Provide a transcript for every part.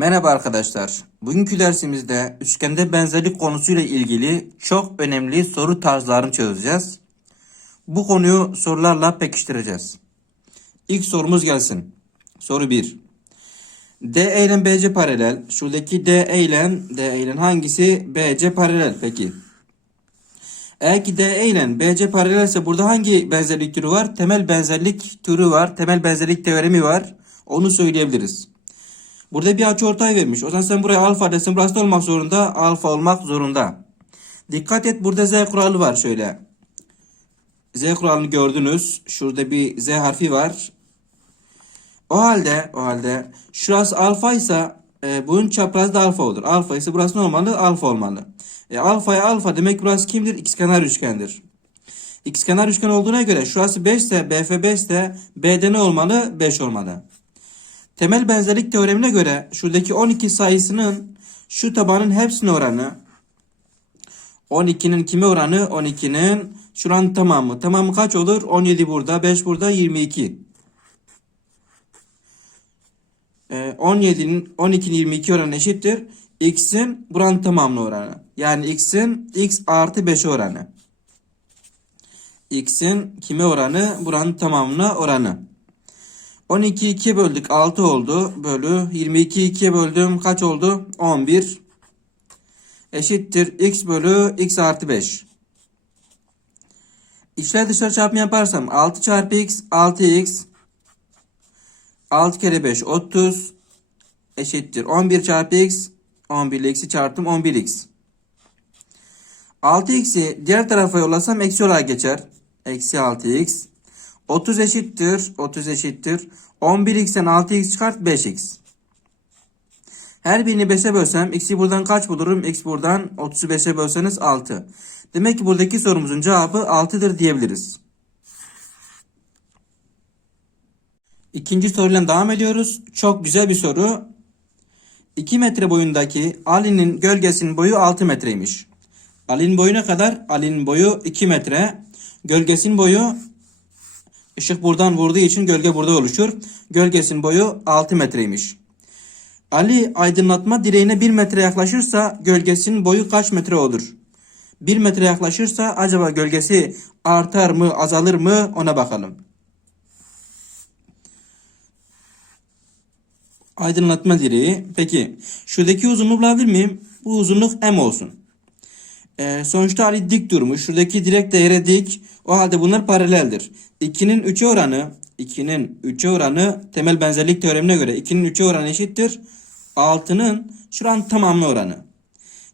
Merhaba arkadaşlar. Bugünkü dersimizde üçgende benzerlik konusuyla ilgili çok önemli soru tarzlarını çözeceğiz. Bu konuyu sorularla pekiştireceğiz. İlk sorumuz gelsin. Soru 1. DE ile BC paralel. Şuradaki DE ile DE ile hangisi BC paralel peki? Eğer ki DE ile BC paralelse burada hangi benzerlik türü var? Temel benzerlik türü var. Temel benzerlik teoremi var. Onu söyleyebiliriz. Burada bir açıortay vermiş. O zaman sen buraya alfa desin. Burası da olmak zorunda. Alfa olmak zorunda. Dikkat et burada z kuralı var şöyle. Z kuralını gördünüz. Şurada bir z harfi var. O halde o halde şurası alfa ise e, bunun çaprazı da alfa olur. Alfa ise burası ne olmalı? Alfa olmalı. E, alfaya alfa demek burası kimdir? İkizkenar üçgendir. İkizkenar üçgen olduğuna göre şurası 5 ise BF 5 ise BD ne olmalı? 5 olmalı. Temel benzerlik teoremine göre şuradaki 12 sayısının şu tabanın hepsine oranı 12'nin kime oranı? 12'nin şuranın tamamı. Tamamı kaç olur? 17 burada, 5 burada, 22. Ee, 17'nin 12'nin 22 oranı eşittir. X'in buranın tamamına oranı. Yani X'in X artı 5 oranı. X'in kime oranı? Buranın tamamına oranı. 12'yi 2'ye böldük 6 oldu. Bölü 22'yi 2'ye böldüm kaç oldu? 11. Eşittir x bölü x artı 5. İçler dışarı çarpımı yaparsam 6 çarpı x 6x 6 kere 5 30 eşittir 11 çarpı x 11 ile x'i çarptım 11x. 6x'i diğer tarafa yollasam eksi olarak geçer. Eksi 6x 30 eşittir. 30 eşittir. 11x'ten 6x çıkart 5x. Her birini 5'e bölsem x'i buradan kaç bulurum? x buradan 30'u 5'e bölseniz 6. Demek ki buradaki sorumuzun cevabı 6'dır diyebiliriz. İkinci soruyla devam ediyoruz. Çok güzel bir soru. 2 metre boyundaki Ali'nin gölgesinin boyu 6 metreymiş. Ali'nin boyu ne kadar? Ali'nin boyu 2 metre. Gölgesinin boyu Işık buradan vurduğu için gölge burada oluşur. Gölgesinin boyu 6 metreymiş. Ali aydınlatma direğine 1 metre yaklaşırsa gölgesinin boyu kaç metre olur? 1 metre yaklaşırsa acaba gölgesi artar mı azalır mı ona bakalım. Aydınlatma direği. Peki şuradaki uzunluğu bulabilir miyim? Bu uzunluk m olsun. Ee, sonuçta Ali dik durmuş. Şuradaki direk değere dik. O halde bunlar paraleldir. 2'nin 3'e oranı 2'nin 3'e oranı temel benzerlik teoremine göre 2'nin 3'e oranı eşittir. 6'nın şuranın tamamı oranı.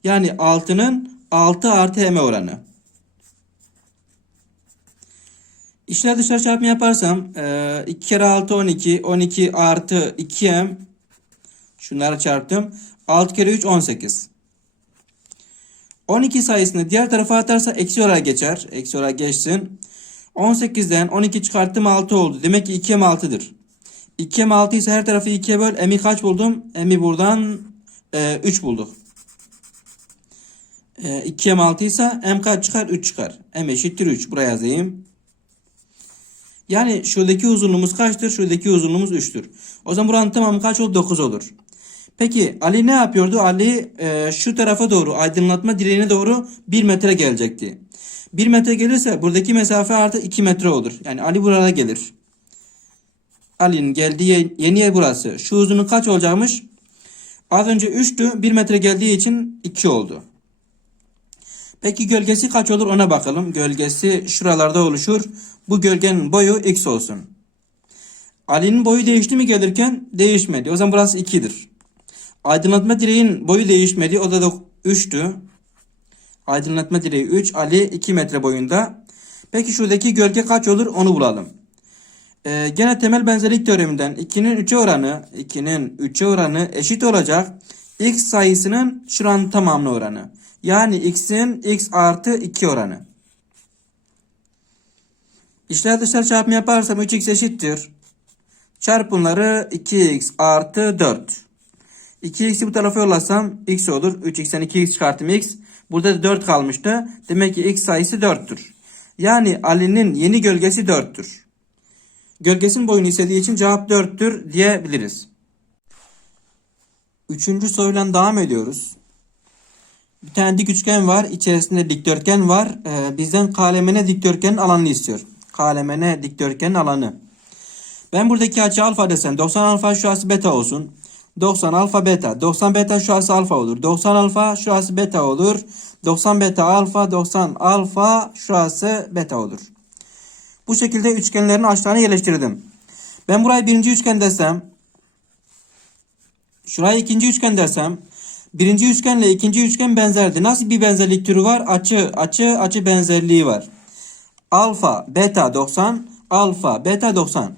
Yani 6'nın 6 artı m oranı. İşler dışarı çarpımı yaparsam e, 2 kere 6 12 12 artı 2m şunları çarptım. 6 kere 3 18. 12 sayısını diğer tarafa atarsa eksi olarak geçer. Eksi olarak geçsin. 18'den 12 çıkarttım 6 oldu. Demek ki 2m 6'dır. 2m 6 ise her tarafı 2'ye böl. M'i kaç buldum? M'i buradan e, 3 bulduk. E, 2m 6 ise m kaç çıkar? 3 çıkar. m eşittir 3. Buraya yazayım. Yani şuradaki uzunluğumuz kaçtır? Şuradaki uzunluğumuz 3'tür. O zaman buranın tamamı kaç olur? 9 olur. Peki Ali ne yapıyordu? Ali e, şu tarafa doğru aydınlatma direğine doğru 1 metre gelecekti. 1 metre gelirse buradaki mesafe artı 2 metre olur. Yani Ali burada gelir. Ali'nin geldiği yeni yer burası. Şu uzunluk kaç olacakmış? Az önce 3'tü. 1 metre geldiği için 2 oldu. Peki gölgesi kaç olur ona bakalım. Gölgesi şuralarda oluşur. Bu gölgenin boyu x olsun. Ali'nin boyu değişti mi gelirken? Değişmedi. O zaman burası 2'dir. Aydınlatma direğin boyu değişmedi. O da 3'tü. Aydınlatma direği 3. Ali 2 metre boyunda. Peki şuradaki gölge kaç olur onu bulalım. Ee, gene temel benzerlik teoreminden 2'nin 3'e oranı 2'nin 3'e oranı eşit olacak. X sayısının şuranın tamamına oranı. Yani x'in x artı 2 oranı. İşler dışarı çarpımı yaparsam 3x eşittir. Çarp bunları 2x artı 4. 2x'i bu tarafa yollasam x olur. 3x'ten 2x çıkarttım x. Burada da 4 kalmıştı. Demek ki x sayısı 4'tür. Yani Ali'nin yeni gölgesi 4'tür. Gölgesinin boyunu istediği için cevap 4'tür diyebiliriz. Üçüncü soruyla devam ediyoruz. Bir tane dik üçgen var. içerisinde dikdörtgen var. Ee, bizden kalemine dikdörtgenin alanını istiyor. Kalemine dikdörtgenin alanı. Ben buradaki açı alfa desem 90 alfa şurası beta olsun. 90 alfa beta. 90 beta şurası alfa olur. 90 alfa şurası beta olur. 90 beta alfa 90 alfa şurası beta olur. Bu şekilde üçgenlerin açılarını yerleştirdim. Ben burayı birinci üçgen desem Şurayı ikinci üçgen desem birinci üçgenle ikinci üçgen benzerdi. Nasıl bir benzerlik türü var? Açı, açı, açı benzerliği var. Alfa, beta 90, alfa, beta 90.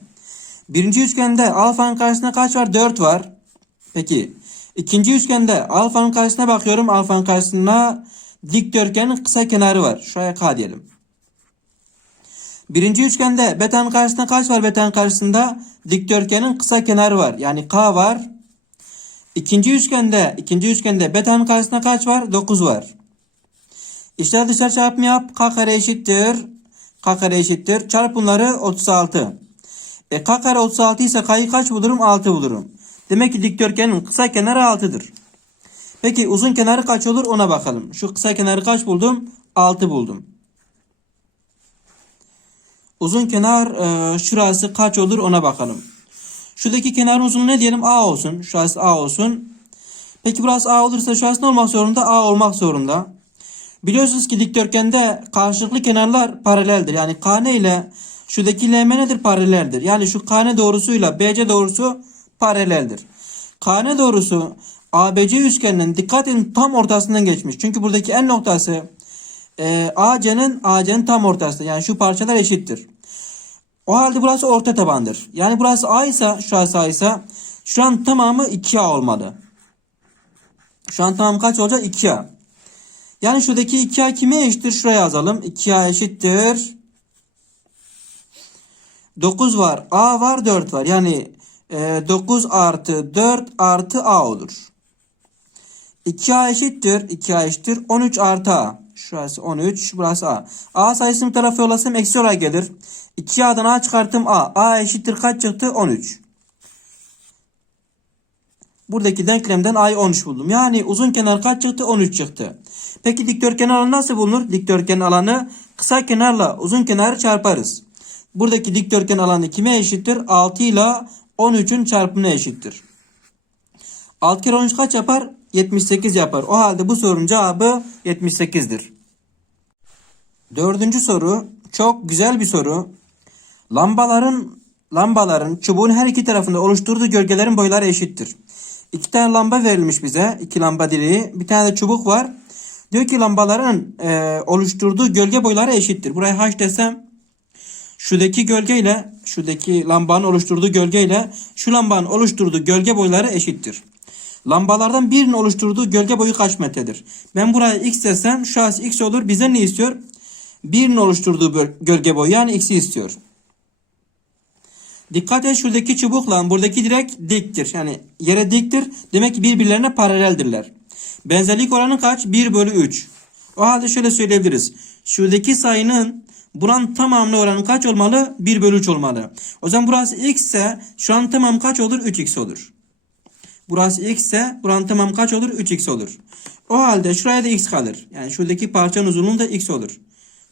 Birinci üçgende alfanın karşısında kaç var? 4 var. Peki. ikinci üçgende alfanın karşısına bakıyorum. Alfanın karşısında dikdörtgenin kısa kenarı var. Şuraya K diyelim. Birinci üçgende beta'nın karşısında kaç var? Beta'nın karşısında dikdörtgenin kısa kenarı var. Yani K var. İkinci üçgende, ikinci üçgende beta'nın karşısında kaç var? 9 var. İşler dışarı çarpımı yap. K kare eşittir. K kare eşittir. Çarp bunları 36. E K kare 36 ise K'yı kaç bulurum? 6 bulurum. Demek ki dikdörtgenin kısa kenarı 6'dır. Peki uzun kenarı kaç olur? Ona bakalım. Şu kısa kenarı kaç buldum? 6 buldum. Uzun kenar e, şurası kaç olur? Ona bakalım. Şuradaki kenarın uzunluğu ne diyelim? A olsun. Şurası A olsun. Peki burası A olursa şurası ne olmak zorunda? A olmak zorunda. Biliyorsunuz ki dikdörtgende karşılıklı kenarlar paraleldir. Yani KN ile şuradaki LM nedir? Paraleldir. Yani şu KN doğrusuyla BC doğrusu paraleldir. KN doğrusu ABC üçgeninin dikkat edin tam ortasından geçmiş. Çünkü buradaki en noktası e, AC'nin AC'nin tam ortası. Yani şu parçalar eşittir. O halde burası orta tabandır. Yani burası A ise şurası A ise şu an tamamı 2A olmalı. Şu an tamam kaç olacak? 2A. Yani şuradaki 2A kime eşittir? Şuraya yazalım. 2A eşittir. 9 var. A var 4 var. Yani 9 artı 4 artı A olur. 2A eşittir. 2A eşittir. 13 artı A. Şurası 13. Burası A. A sayısını bu tarafa yollasam eksi olarak gelir. 2A'dan A çıkarttım A. A eşittir kaç çıktı? 13. Buradaki denklemden A'yı 13 buldum. Yani uzun kenar kaç çıktı? 13 çıktı. Peki dikdörtgen alanı nasıl bulunur? Dikdörtgen alanı kısa kenarla uzun kenarı çarparız. Buradaki dikdörtgen alanı kime eşittir? 6 ile 13'ün çarpımına eşittir. 6 kere 13 kaç yapar? 78 yapar. O halde bu sorunun cevabı 78'dir. Dördüncü soru çok güzel bir soru. Lambaların lambaların çubuğun her iki tarafında oluşturduğu gölgelerin boyları eşittir. İki tane lamba verilmiş bize. iki lamba direği. Bir tane de çubuk var. Diyor ki lambaların e, oluşturduğu gölge boyları eşittir. Buraya h desem şuradaki gölgeyle şuradaki lambanın oluşturduğu gölgeyle şu lambanın oluşturduğu gölge boyları eşittir. Lambalardan birinin oluşturduğu gölge boyu kaç metredir? Ben buraya x desem şurası x olur. Bize ne istiyor? Birinin oluşturduğu gölge boyu yani x'i istiyor. Dikkat et şuradaki çubukla buradaki direk diktir. Yani yere diktir. Demek ki birbirlerine paraleldirler. Benzerlik oranı kaç? 1 bölü 3. O halde şöyle söyleyebiliriz. Şuradaki sayının buranın tamamına oranı kaç olmalı? 1 bölü 3 olmalı. O zaman burası x ise şu an tamam kaç olur? 3x olur. Burası x ise buranın tamam kaç olur? 3x olur. O halde şuraya da x kalır. Yani şuradaki parçanın uzunluğu da x olur.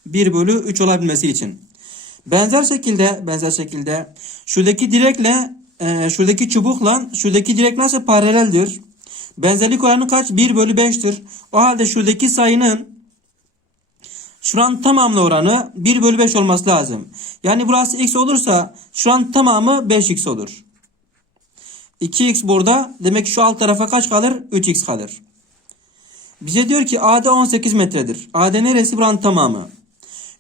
1 bölü 3 olabilmesi için. Benzer şekilde benzer şekilde şuradaki direkle e, şuradaki çubukla şuradaki direk nasıl paraleldir? Benzerlik oranı kaç? 1 bölü 5'tir. O halde şuradaki sayının şuranın tamamlı oranı 1 bölü 5 olması lazım. Yani burası x olursa şuranın tamamı 5x olur. 2x burada. Demek ki şu alt tarafa kaç kalır? 3x kalır. Bize diyor ki AD 18 metredir. AD neresi? Buranın tamamı.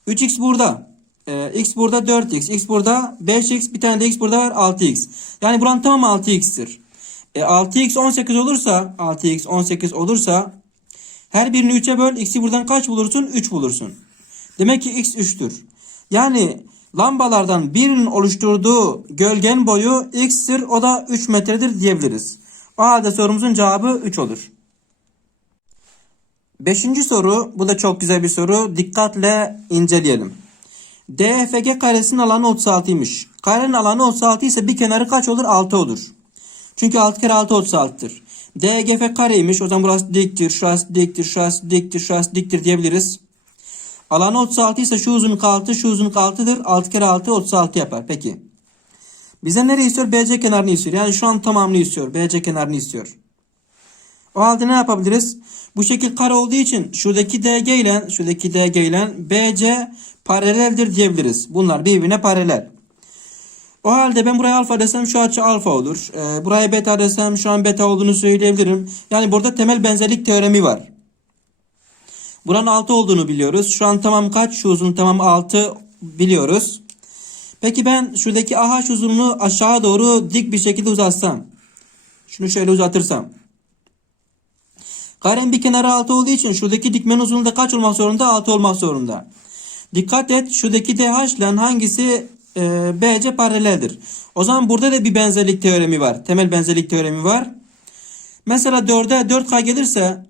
3x burada. Ee, x burada 4x. X burada 5x. Bir tane de x burada var 6x. Yani buranın tamamı 6x'tir. E, 6x 18 olursa 6x 18 olursa her birini 3'e böl. X'i buradan kaç bulursun? 3 bulursun. Demek ki x 3'tür. Yani lambalardan birinin oluşturduğu gölgen boyu x'tir. O da 3 metredir diyebiliriz. O halde sorumuzun cevabı 3 olur. Beşinci soru. Bu da çok güzel bir soru. Dikkatle inceleyelim. DFG karesinin alanı 36'ymış. Karenin alanı 36 ise bir kenarı kaç olur? 6 olur. Çünkü 6 kere 6 36'tır. DGF kareymiş. O zaman burası diktir, şurası diktir, şurası diktir, şurası diktir diyebiliriz. Alanı 36 ise şu uzunluk 6, şu uzunluk 6'dır. 6 kere 6 36 yapar. Peki. Bize nereyi istiyor? BC kenarını istiyor. Yani şu an tamamını istiyor. BC kenarını istiyor. O halde ne yapabiliriz? Bu şekil kare olduğu için şuradaki DG ile şuradaki DG ile BC paraleldir diyebiliriz. Bunlar birbirine paralel. O halde ben buraya alfa desem şu açı alfa olur. Ee, buraya beta desem şu an beta olduğunu söyleyebilirim. Yani burada temel benzerlik teoremi var. Buranın 6 olduğunu biliyoruz. Şu an tamam kaç? Şu uzun tamam 6 biliyoruz. Peki ben şuradaki AH uzunluğu aşağı doğru dik bir şekilde uzatsam. Şunu şöyle uzatırsam. Karenin bir kenarı 6 olduğu için şuradaki dikmenin uzunluğu da kaç olmak zorunda? 6 olmak zorunda. Dikkat et şuradaki DH ile hangisi e, BC paraleldir. O zaman burada da bir benzerlik teoremi var. Temel benzerlik teoremi var. Mesela 4'e 4K gelirse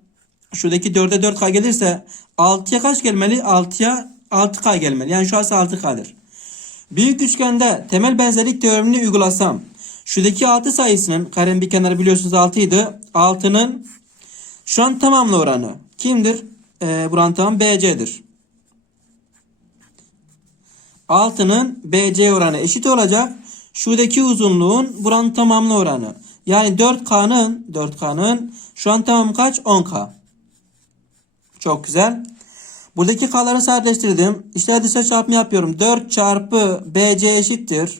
şuradaki 4'e 4K gelirse 6'ya kaç gelmeli? 6'ya 6K gelmeli. Yani şurası 6K'dır. Büyük üçgende temel benzerlik teoremini uygulasam şuradaki 6 sayısının karenin bir kenarı biliyorsunuz 6 idi. 6'nın şu an tamamlı oranı kimdir? Ee, buranın tamamı BC'dir. 6'nın BC oranı eşit olacak. Şuradaki uzunluğun buranın tamamlı oranı. Yani 4K'nın 4K'nın şu an tamam kaç? 10K. Çok güzel. Buradaki K'ları sadeleştirdim. İşler dışa çarpımı yapıyorum. 4 çarpı BC eşittir.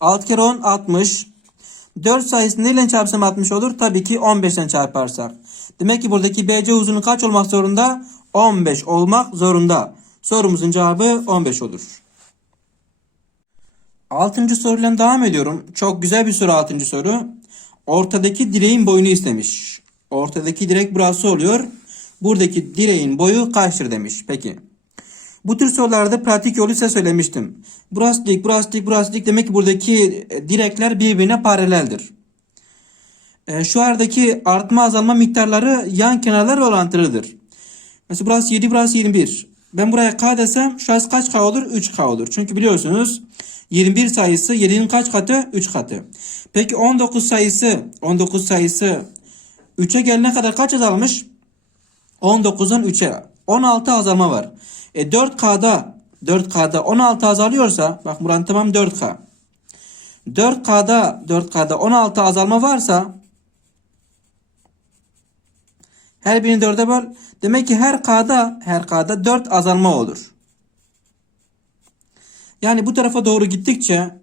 6 kere 10 60. 4 sayısını neyle çarpsam 60 olur? Tabii ki 15'ten çarparsak. Demek ki buradaki BC uzunluğu kaç olmak zorunda? 15 olmak zorunda. Sorumuzun cevabı 15 olur. Altıncı soruyla devam ediyorum. Çok güzel bir soru altıncı soru. Ortadaki direğin boyunu istemiş. Ortadaki direk burası oluyor. Buradaki direğin boyu kaçtır demiş. Peki. Bu tür sorularda pratik yolu size söylemiştim. Burası dik, burası dik, burası dik. Demek ki buradaki direkler birbirine paraleldir. E, şu aradaki artma azalma miktarları yan kenarlar orantılıdır. Mesela burası 7, burası 21. Ben buraya k desem şurası kaç k olur? 3k olur. Çünkü biliyorsunuz 21 sayısı 7'nin kaç katı? 3 katı. Peki 19 sayısı 19 sayısı 3'e gelene kadar kaç azalmış? 19'dan 3'e 16 azalma var. E 4K'da 4K'da 16 azalıyorsa bak buranın tamam 4K. 4K'da 4K'da 16 azalma varsa her birini 4'e böl. Demek ki her K'da her K'da 4 azalma olur. Yani bu tarafa doğru gittikçe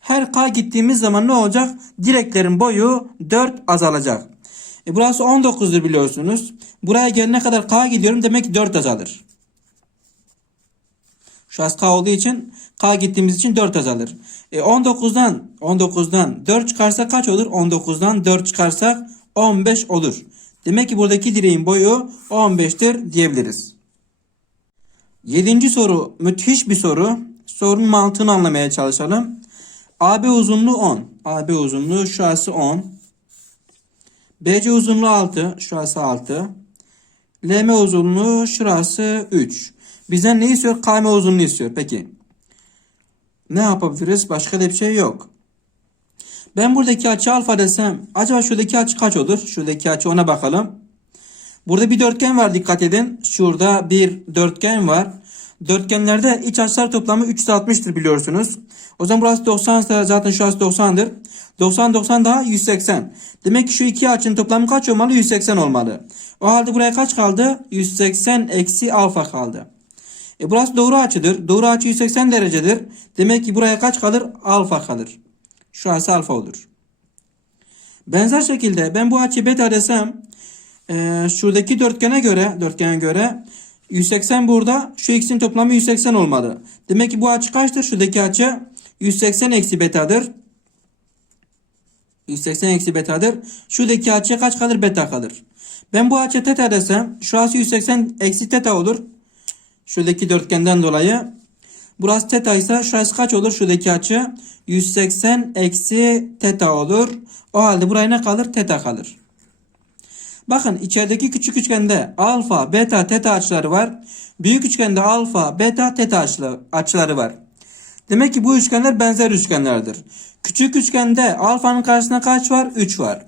her K gittiğimiz zaman ne olacak? Direklerin boyu 4 azalacak. E burası 19'dur biliyorsunuz. Buraya gelene kadar K gidiyorum. Demek ki 4 azalır. Şurası K olduğu için K gittiğimiz için 4 azalır. E 19'dan 19'dan 4 çıkarsak kaç olur? 19'dan 4 çıkarsak 15 olur. Demek ki buradaki direğin boyu 15'tir diyebiliriz. Yedinci soru müthiş bir soru. Sorunun mantığını anlamaya çalışalım. AB uzunluğu 10. AB uzunluğu şurası 10. BC uzunluğu 6. Şurası 6. LM uzunluğu şurası 3. Bizden ne istiyor? KM uzunluğu istiyor. Peki. Ne yapabiliriz? Başka da bir şey yok. Ben buradaki açı alfa desem acaba şuradaki açı kaç olur? Şuradaki açı ona bakalım. Burada bir dörtgen var dikkat edin. Şurada bir dörtgen var. Dörtgenlerde iç açılar toplamı 360'tır biliyorsunuz. O zaman burası 90 zaten şurası 90'dır. 90 90 daha 180. Demek ki şu iki açının toplamı kaç olmalı? 180 olmalı. O halde buraya kaç kaldı? 180 eksi alfa kaldı. E burası doğru açıdır. Doğru açı 180 derecedir. Demek ki buraya kaç kalır? Alfa kalır. Şurası alfa olur. Benzer şekilde ben bu açıyı beta desem e, şuradaki dörtgene göre dörtgene göre 180 burada şu ikisinin toplamı 180 olmalı. Demek ki bu açı kaçtır? Şuradaki açı 180 eksi betadır. 180 eksi betadır. Şuradaki açı kaç kalır? Beta kalır. Ben bu açı teta desem şurası 180 eksi teta olur. Şuradaki dörtgenden dolayı. Burası teta ise şurası kaç olur? Şuradaki açı 180 eksi teta olur. O halde buraya ne kalır? Teta kalır. Bakın içerideki küçük üçgende alfa, beta, teta açıları var. Büyük üçgende alfa, beta, teta açıları var. Demek ki bu üçgenler benzer üçgenlerdir. Küçük üçgende alfanın karşısında kaç var? 3 var.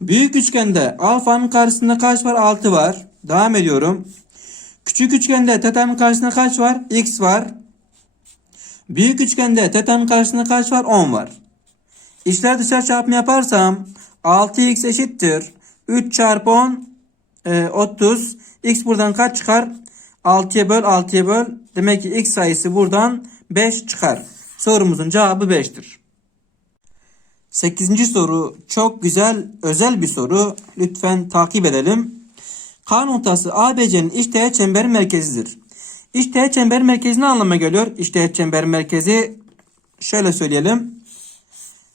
Büyük üçgende alfanın karşısında kaç var? 6 var. Devam ediyorum. Küçük üçgende teta'nın karşısında kaç var? X var. Büyük üçgende teta'nın karşısında kaç var? 10 var. İşler dışarı çarpımı yaparsam 6x eşittir. 3 çarpı 10 e, 30. X buradan kaç çıkar? 6'ya böl 6'ya böl. Demek ki x sayısı buradan 5 çıkar. Sorumuzun cevabı 5'tir. 8. soru çok güzel özel bir soru. Lütfen takip edelim. K noktası ABC'nin işteğet çemberin merkezidir. İşteğet çemberin merkezi ne anlama geliyor? İşteğet çemberin merkezi şöyle söyleyelim.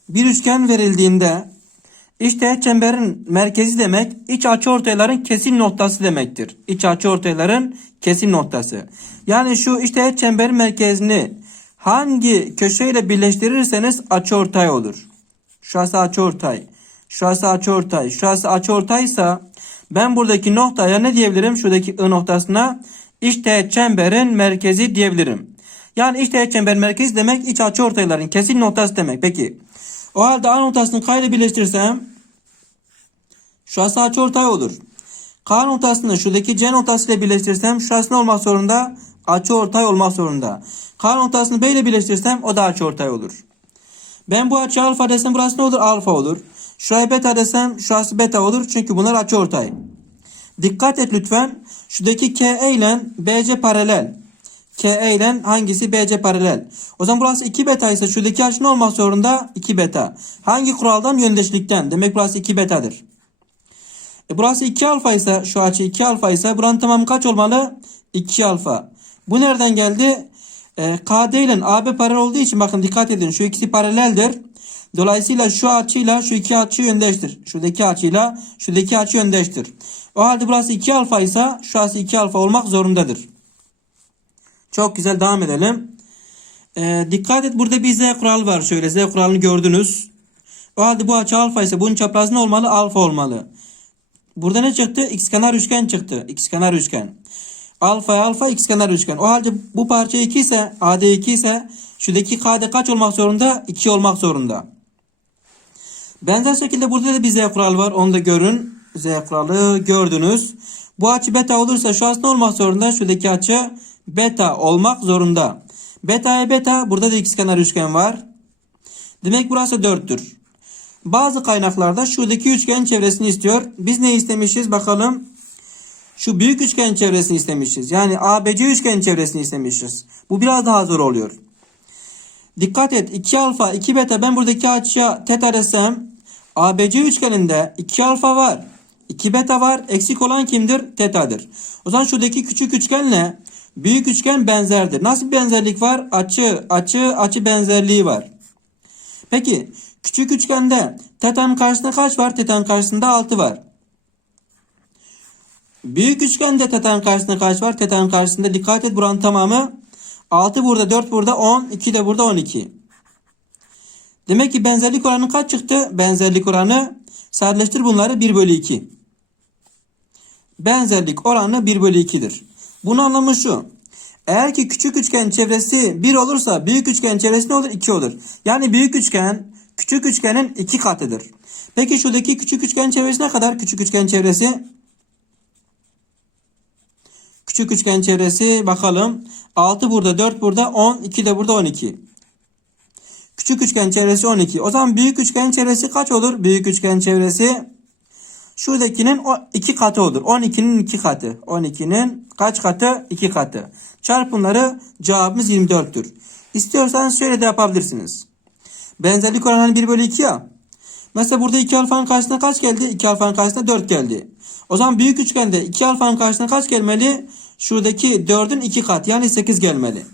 Bir üçgen verildiğinde işteğet çemberin merkezi demek iç açıortayların kesim noktası demektir. İç açıortayların kesim noktası. Yani şu işteğet çemberin merkezini hangi köşeyle birleştirirseniz açıortay olur. Şurası açıortay. Şurası açıortay. Şurası açıortaysa ben buradaki noktaya ne diyebilirim? Şuradaki I noktasına işteğet çemberin merkezi diyebilirim. Yani işteğet çemberin merkezi demek iç açıortayların kesim noktası demek. Peki o halde A noktasını K ile birleştirsem şurası açıortay olur. K noktasını şuradaki C noktasıyla birleştirsem şurası ne olmak zorunda? Açıortay olmak zorunda. K noktasını B ile birleştirsem o da açıortay olur. Ben bu açı alfa desem burası ne olur? Alfa olur. Şuraya beta desem şurası beta olur. Çünkü bunlar açıortay. Dikkat et lütfen. Şuradaki KE ile BC paralel. KE ile hangisi BC paralel? O zaman burası 2 beta ise şuradaki açı ne olmak zorunda? 2 beta. Hangi kuraldan? Yöndeşlikten. Demek burası 2 betadır. E burası 2 alfa ise şu açı 2 alfa ise buranın tamamı kaç olmalı? 2 alfa. Bu nereden geldi? E, KD ile AB paralel olduğu için bakın dikkat edin şu ikisi paraleldir. Dolayısıyla şu açıyla şu iki açı yöndeştir. Şuradaki açıyla şuradaki açı yöndeştir. O halde burası 2 alfa ise şurası 2 alfa olmak zorundadır. Çok güzel devam edelim. E, dikkat et burada bir z kuralı var. Şöyle z kuralını gördünüz. O halde bu açı alfa ise bunun çaprazı ne olmalı? Alfa olmalı. Burada ne çıktı? Xkenar üçgen çıktı. Xkenar üçgen. Alfa alfa xkenar üçgen. O halde bu parça 2 ise AD 2 ise şuradaki KD kaç olmak zorunda? 2 olmak zorunda. Benzer şekilde burada da bir z kuralı var. Onu da görün. Z kuralı gördünüz. Bu açı beta olursa şu aslında olmak zorunda. Şuradaki açı beta olmak zorunda. Beta'ya beta. Burada da xkenar üçgen var. Demek burası 4'tür. Bazı kaynaklarda şuradaki üçgen çevresini istiyor. Biz ne istemişiz bakalım. Şu büyük üçgen çevresini istemişiz. Yani ABC üçgen çevresini istemişiz. Bu biraz daha zor oluyor. Dikkat et 2 alfa 2 beta ben buradaki açıya teta desem ABC üçgeninde 2 alfa var. 2 beta var. Eksik olan kimdir? Tetadır. O zaman şuradaki küçük üçgenle büyük üçgen benzerdir. Nasıl bir benzerlik var? Açı, açı, açı benzerliği var. Peki küçük üçgende teta'nın karşısında kaç var? Teta'nın karşısında 6 var. Büyük üçgende teta'nın karşısında kaç var? Teta'nın karşısında dikkat et buranın tamamı 6 burada 4 burada 10 2 de burada 12. Demek ki benzerlik oranı kaç çıktı? Benzerlik oranı sadeleştir bunları 1 bölü 2. Benzerlik oranı 1 bölü 2'dir. Bunun anlamı şu. Eğer ki küçük üçgen çevresi 1 olursa büyük üçgen çevresi ne olur? 2 olur. Yani büyük üçgen küçük üçgenin 2 katıdır. Peki şuradaki küçük üçgen çevresi ne kadar? Küçük üçgen çevresi Küçük üçgen çevresi bakalım. 6 burada 4 burada 10 2 de burada 12. Küçük üçgen çevresi 12. O zaman büyük üçgen çevresi kaç olur? Büyük üçgen çevresi şuradakinin 2 katı olur. 12'nin 2 katı. 12'nin kaç katı? 2 katı. Çarpımları cevabımız 24'tür. İstiyorsanız şöyle de yapabilirsiniz. Benzerlik oranı 1 bölü 2 ya. Mesela burada 2 alfanın karşısına kaç geldi? 2 alfanın karşısına 4 geldi. O zaman büyük üçgende 2 alfanın karşısına kaç gelmeli? Şuradaki 4'ün 2 kat yani 8 gelmeli.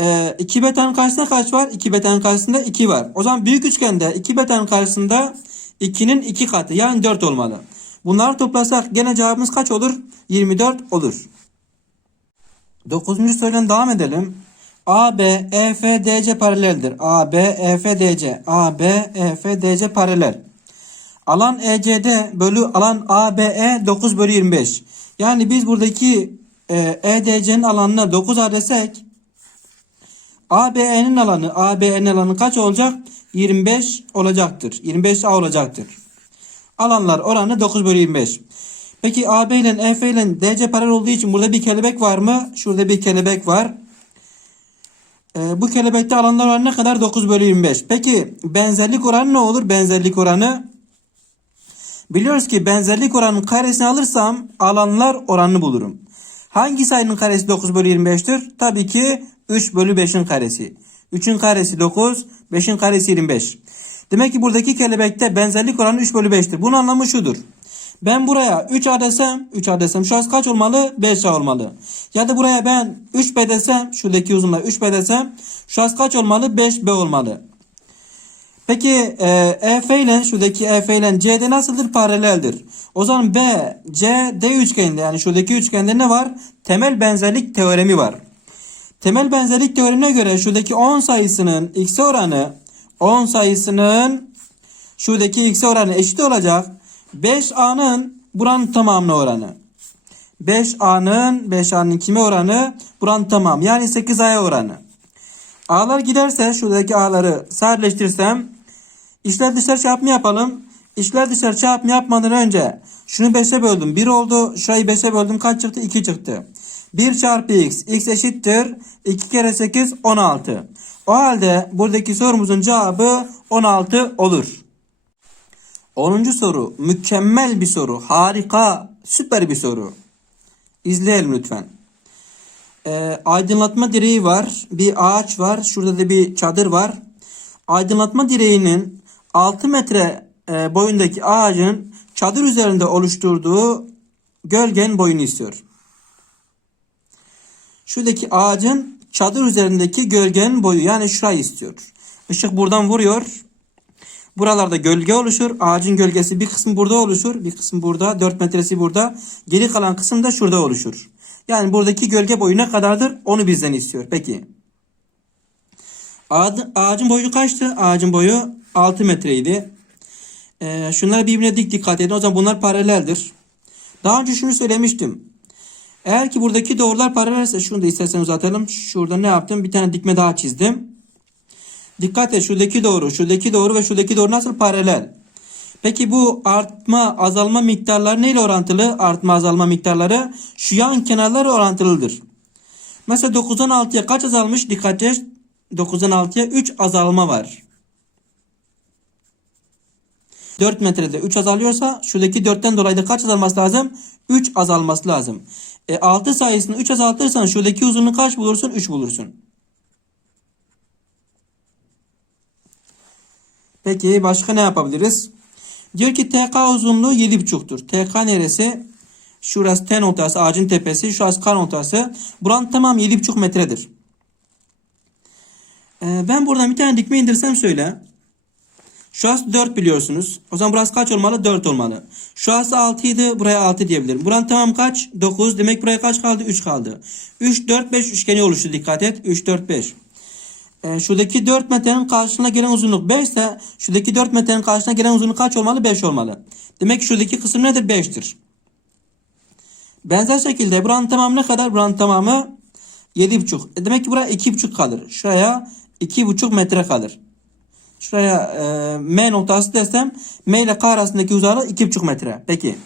Ee, 2 beta'nın karşısında kaç var? 2 beta'nın karşısında 2 var. O zaman büyük üçgende 2 beta'nın karşısında 2'nin 2 katı yani 4 olmalı. Bunları toplasak gene cevabımız kaç olur? 24 olur. 9. soruyla devam edelim. AB, EF, DC paraleldir. AB, EF, DC. AB, EF, DC paralel. Alan ECD bölü alan ABE 9 bölü 25. Yani biz buradaki e, EDC'nin alanına 9 A ABE'nin alanı ABE'nin alanı kaç olacak? 25 olacaktır. 25A olacaktır. Alanlar oranı 9 bölü 25. Peki AB ile EF ile DC paralel olduğu için burada bir kelebek var mı? Şurada bir kelebek var. Ee, bu kelebekte alanlar oranı ne kadar? 9 bölü 25. Peki benzerlik oranı ne olur? Benzerlik oranı Biliyoruz ki benzerlik oranının karesini alırsam alanlar oranını bulurum. Hangi sayının karesi 9 bölü 25'tir? Tabii ki 3 bölü 5'in karesi. 3'ün karesi 9, 5'in karesi 25. Demek ki buradaki kelebekte benzerlik oranı 3 bölü 5'tir. Bunun anlamı şudur. Ben buraya 3A desem, 3A desem şurası kaç olmalı? 5A olmalı. Ya da buraya ben 3B desem, şuradaki uzunluğa 3B desem şurası kaç olmalı? 5B olmalı. Peki e, EF ile şuradaki EF ile CD nasıldır? Paraleldir. O zaman B, C, D üçgeninde yani şuradaki üçgende ne var? Temel benzerlik teoremi var. Temel benzerlik teoremine göre şuradaki 10 sayısının x oranı 10 sayısının şuradaki x oranı eşit olacak. 5A'nın buranın tamamına oranı. 5A'nın 5A'nın kime oranı? Buranın tamam. Yani 8A'ya oranı. A'lar giderse şuradaki A'ları sadeleştirsem işler dışarı çarpımı yapalım. İşler dışarı çarpımı yapmadan önce şunu 5'e böldüm. 1 oldu. Şurayı 5'e böldüm. Kaç çıktı? 2 çıktı. 1 çarpı x. x eşittir. 2 kere 8 16. O halde buradaki sorumuzun cevabı 16 olur. 10. soru. Mükemmel bir soru. Harika. Süper bir soru. İzleyelim lütfen. Ee, aydınlatma direği var. Bir ağaç var. Şurada da bir çadır var. Aydınlatma direğinin 6 metre e, boyundaki ağacın çadır üzerinde oluşturduğu gölgen boyunu istiyor. Şuradaki ağacın çadır üzerindeki gölgenin boyu yani şurayı istiyor. Işık buradan vuruyor. Buralarda gölge oluşur. Ağacın gölgesi bir kısmı burada oluşur. Bir kısmı burada. 4 metresi burada. Geri kalan kısım da şurada oluşur. Yani buradaki gölge boyu ne kadardır? Onu bizden istiyor. Peki. Ağacın, boyu kaçtı? Ağacın boyu 6 metreydi. Ee, şunlara birbirine dik dikkat edin. O zaman bunlar paraleldir. Daha önce şunu söylemiştim. Eğer ki buradaki doğrular paralelse şunu da istersen uzatalım. Şurada ne yaptım? Bir tane dikme daha çizdim. Dikkat et şuradaki doğru, şuradaki doğru ve şuradaki doğru nasıl paralel? Peki bu artma azalma miktarları neyle orantılı? Artma azalma miktarları şu yan kenarlar orantılıdır. Mesela 9'dan 6'ya kaç azalmış? Dikkat et. 9'dan 6'ya 3 azalma var. 4 metrede 3 azalıyorsa şuradaki 4'ten dolayı da kaç azalması lazım? 3 azalması lazım. E 6 sayısını 3 azaltırsan şuradaki uzunluğu kaç bulursun? 3 bulursun. Peki başka ne yapabiliriz? Diyor ki TK uzunluğu 7,5'tur. TK neresi? Şurası T noktası, ağacın tepesi. Şurası K noktası. Buranın tamam 7,5 metredir. Ee, ben buradan bir tane dikme indirsem söyle. Şurası 4 biliyorsunuz. O zaman burası kaç olmalı? 4 olmalı. Şurası 6 idi. Buraya 6 diyebilirim. Buranın tamam kaç? 9. Demek buraya kaç kaldı? 3 kaldı. 3, 4, 5 üçgeni oluştu. Dikkat et. 3, 4, 5. Ee, şuradaki 4 metrenin karşısına gelen uzunluk 5 ise şuradaki 4 metrenin karşısına gelen uzunluk kaç olmalı? 5 olmalı. Demek ki şuradaki kısım nedir? 5'tir. Benzer şekilde buranın tamamı ne kadar? Buranın tamamı 7,5. E demek ki buraya 2,5 kalır. Şuraya 2,5 metre kalır. Şuraya e, M noktası desem M ile K arasındaki uzaklık 2,5 metre. Peki.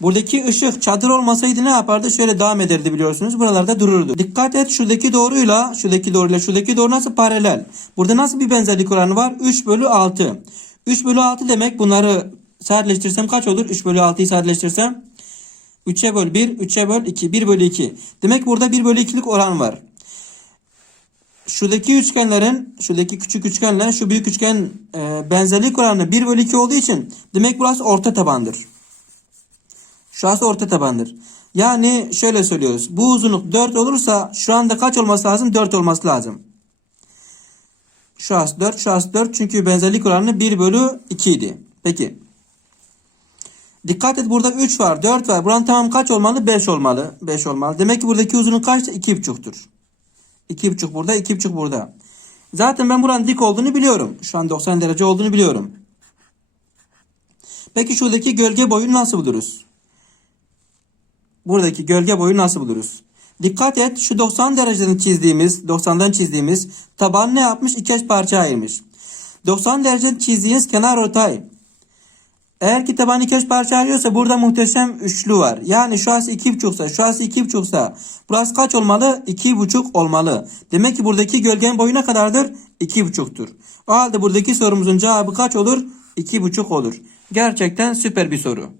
Buradaki ışık çadır olmasaydı ne yapardı? Şöyle devam ederdi biliyorsunuz. Buralarda dururdu. Dikkat et şuradaki doğruyla şuradaki doğruyla şuradaki doğru nasıl paralel? Burada nasıl bir benzerlik oranı var? 3 bölü 6. 3 bölü 6 demek bunları sadeleştirsem kaç olur? 3 bölü 6'yı sadeleştirsem 3'e böl 1, 3'e böl 2, 1 bölü 2. Demek burada 1 bölü 2'lik oran var. Şuradaki üçgenlerin, şuradaki küçük üçgenle şu büyük üçgen e, benzerlik oranı 1 bölü 2 olduğu için demek burası orta tabandır. Şurası orta tabandır. Yani şöyle söylüyoruz. Bu uzunluk 4 olursa şu anda kaç olması lazım? 4 olması lazım. Şurası 4, şurası 4. Çünkü benzerlik oranı 1 bölü 2 idi. Peki. Dikkat et burada 3 var, 4 var. Buranın tamam kaç olmalı? 5 olmalı. 5 olmalı. Demek ki buradaki uzunluk kaçtı? 2,5'tur. 2,5 burada, 2,5 burada. Zaten ben buranın dik olduğunu biliyorum. Şu an 90 derece olduğunu biliyorum. Peki şuradaki gölge boyunu nasıl buluruz? Buradaki gölge boyu nasıl buluruz? Dikkat et şu 90 dereceden çizdiğimiz 90'dan çizdiğimiz taban ne yapmış? İki parça ayırmış. 90 derece çizdiğiniz kenar ortay. Eğer ki taban iki eş parça ayırıyorsa burada muhteşem üçlü var. Yani şurası iki buçuksa şurası iki buçuksa burası kaç olmalı? İki buçuk olmalı. Demek ki buradaki gölgenin boyu ne kadardır? İki buçuktur. O halde buradaki sorumuzun cevabı kaç olur? İki buçuk olur. Gerçekten süper bir soru.